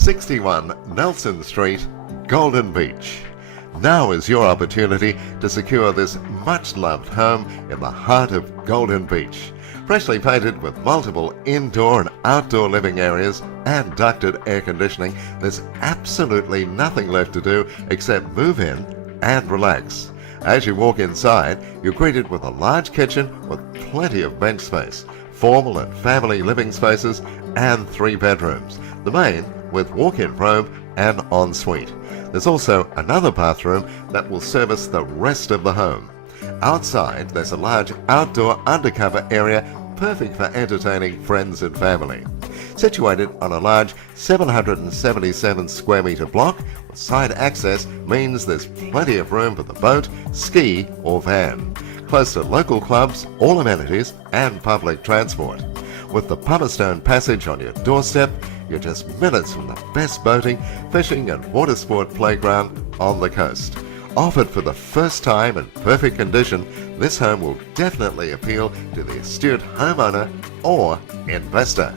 61 Nelson Street, Golden Beach. Now is your opportunity to secure this much-loved home in the heart of Golden Beach. Freshly painted with multiple indoor and outdoor living areas and ducted air conditioning, there's absolutely nothing left to do except move in and relax. As you walk inside, you're greeted with a large kitchen with plenty of bench space, formal and family living spaces, and 3 bedrooms, the main with walk-in robe and ensuite. There's also another bathroom that will service the rest of the home. Outside, there's a large outdoor undercover area perfect for entertaining friends and family. Situated on a large 777 square metre block with side access means there's plenty of room for the boat, ski or van. Close to local clubs, all amenities and public transport. With the Pummerstone Passage on your doorstep, you're just minutes from the best boating, fishing and water sport playground on the coast. Offered for the first time in perfect condition, this home will definitely appeal to the astute homeowner or investor.